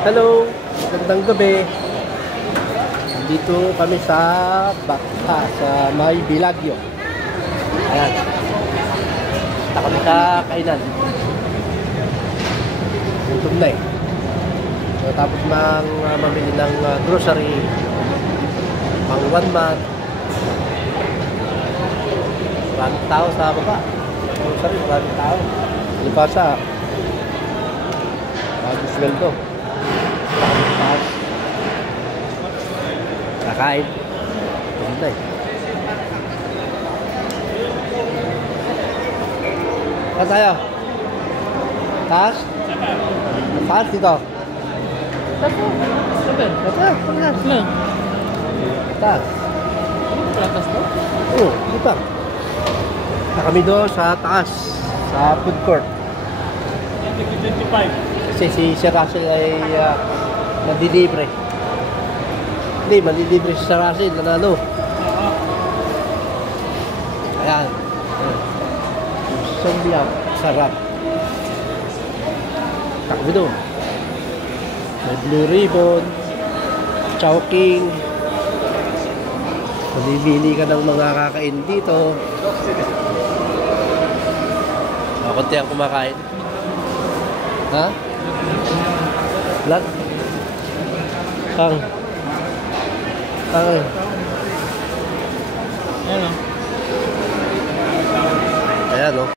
Hello, magandang gabi. Dito kami sa Baka, sa May Bilagyo. Ayan. Punta kami sa kainan. Gutom na eh. So, tapos mamili ng grocery, pang 1 month. Maraming tao sa baba. Grocery, maraming tao. Lipasa. Bagong sweldo. Kakain. Gutom na eh. Saan tayo? Taas? Taas dito? Taas? Taas? Atas to? Oo, dito. Na kami doon sa taas, sa food court. 25. Kasi si Sir Russell ay mandilibre. Hindi, mandilibre si Sir Russell, nanalo. Ayan. Sambiyak, sarap. Kami doon. May Blue Ribbon, Chowking. Mamimili ka ng mga kakain dito. Kunti ang kumakain. Ha? Lag? Kang? Kang? Ayan o. Ayan o.